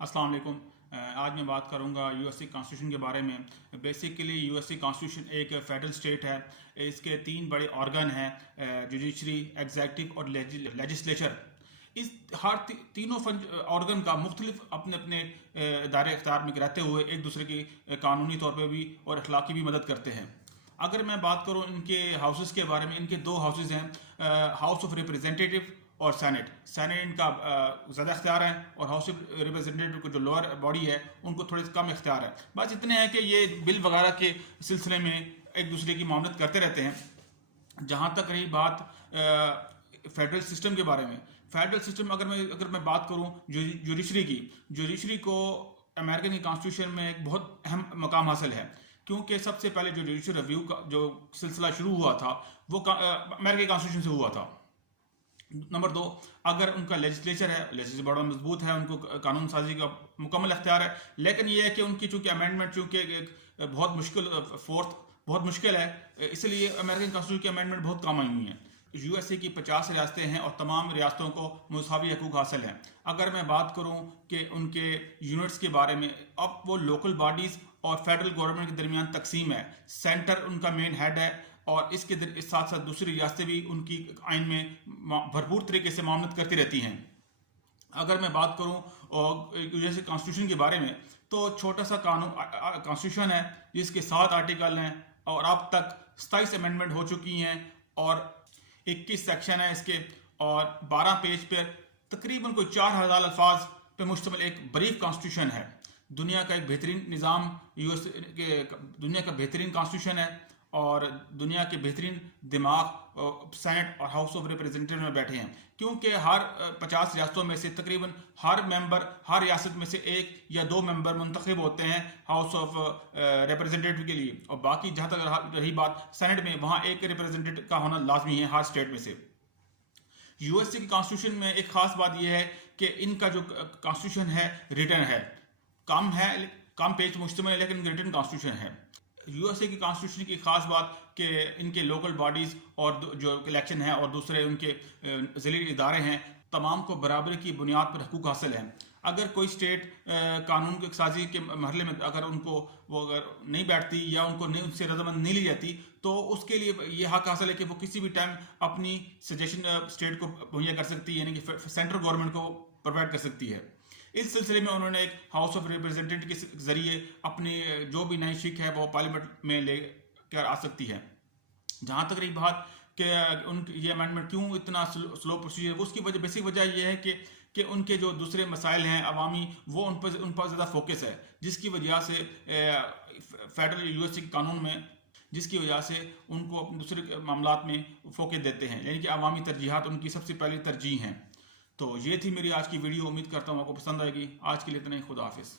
अस्सलाम वालेकुम। आज मैं बात करूंगा यूएसए कॉन्स्टिट्यूशन के बारे में। बेसिकली यूएसए कॉन्स्टिट्यूशन एक फेडरल स्टेट है। इसके तीन बड़े ऑर्गन हैं, जुडिशरी, एग्जीक्यूटिव और लेजिस्लेचर। इस तीनों ऑर्गन का मुख्तलिफ अपने अपने दायरे इख्तियार में रहते हुए एक दूसरे की कानूनी तौर पर भी और अखलाकी भी मदद करते हैं। अगर मैं बात करूं इनके हाउसेस के बारे में, इनके दो हाउसेस हैं, हाउस ऑफ रिप्रेजेंटेटिव और सेनेट। सेनेट इनका ज़्यादा इख्तियार है और हाउस ऑफ रिप्रेजेंटेटिव को जो लोअर बॉडी है उनको थोड़े कम इख्तियार है। बस इतने हैं कि ये बिल वगैरह के सिलसिले में एक दूसरे की मामलत करते रहते हैं। जहाँ तक रही बात फेडरल सिस्टम के बारे में, फेडरल सिस्टम अगर मैं बात करूँ जुडिशरी को अमेरिकन की कॉन्स्टिट्यूशन में एक बहुत अहम मकाम हासिल है, क्योंकि सबसे पहले जो जुडिशल रिव्यू का जो सिलसिला शुरू हुआ था वो अमेरिकी कॉन्स्टिट्यूशन से हुआ था। नंबर 2, अगर उनका लेजिस्लेचर है, लेजिस्लेचर बड़ा मजबूत है, उनको कानून साजी का मुकम्मल अख्तियार है, लेकिन ये है कि उनकी चूंकि अमेंडमेंट एक बहुत मुश्किल है, इसलिए अमेरिकन कॉन्स्टिट्यूशन की अमेंडमेंट बहुत कम आई हुई है। यूएसए की 50 रियासतें हैं और तमाम रियासतों को मुसावी हकूक हासिल हैं। अगर मैं बात करूं कि उनके यूनिट्स के बारे में, अब वो लोकल बॉडीज़ और फेडरल गवर्नमेंट के दरमियान तकसीम है। सेंटर उनका मेन हेड है और इसके साथ साथ दूसरी रियासतें भी उनकी आइन में भरपूर तरीके से मामलत करती रहती हैं। अगर मैं बात करूं यूएसए कॉन्स्टिट्यूशन के बारे में, तो छोटा सा कानून कॉन्स्टिट्यूशन है जिसके 7 आर्टिकल हैं और अब तक 27 अमेंडमेंट हो चुकी हैं और 21 सेक्शन है इसके, और 12 पेज पर तकरीबन कोई 4000 अल्फाज पे मुश्तमिल एक ब्रीफ कॉन्स्टिट्यूशन है। दुनिया का एक बेहतरीन निज़ाम दुनिया का बेहतरीन कॉन्स्टिट्यूशन है और दुनिया के बेहतरीन दिमाग सेनेट और हाउस ऑफ रिप्रेजेंटेटिव में बैठे हैं, क्योंकि हर 50 रियासतों में से तकरीबन हर रियासत में से 1 या 2 मेंबर मुंतखब होते हैं हाउस ऑफ रिप्रेजेंटेटिव के लिए, और बाकी जहाँ तक रही बात सेनेट में, वहाँ एक रिप्रेजेंटेटिव का होना लाजमी है हर स्टेट में से। यूएसए की कॉन्स्टिट्यूशन में एक खास बात यह है कि इनका जो कॉन्स्टिट्यूशन है रिटन है, कम पेज मुश्तमिल है, लेकिन रिटन कॉन्स्टिट्यूशन है। यूएसए की कॉन्स्टिट्यूशन की खास बात कि इनके लोकल बॉडीज़ और जो इलेक्शन है और दूसरे उनके ज़िली इदारे हैं, तमाम को बराबरी की बुनियाद पर हकूक़ हासिल हैं। अगर कोई स्टेट कानून की साजी के मरहले में अगर नहीं बैठती या उनसे रजामंद नहीं ली जाती, तो उसके लिए ये हक हासिल है कि वो किसी भी टाइम अपनी सजेशन स्टेट को मुहैया कर सकती है, यानी कि सेंट्रल गवर्नमेंट को प्रोवाइड कर सकती है। इस सिलसिले में उन्होंने एक हाउस ऑफ रिप्रेजेंटेटिव के जरिए अपनी जो भी नई शिक है वो पार्लियामेंट में लेकर आ सकती है। जहाँ तक रही बात कि ये अमेंडमेंट क्यों इतना स्लो प्रोसीजर, उसकी बेसिक वजह यह है कि उनके जो दूसरे मसाइल हैं अवामी, वो उन पर ज़्यादा फोकस है, जिसकी वजह से फेडरल यूएसए के कानून में जिसकी वजह से उनको अपने दूसरे मामलात में फोकस देते हैं, यानी कि अवामी तरजीहात उनकी सबसे पहले तरजीह हैं। तो ये थी मेरी आज की वीडियो, उम्मीद करता हूँ आपको पसंद आएगी। आज के लिए इतना ही, खुदा हाफिज़।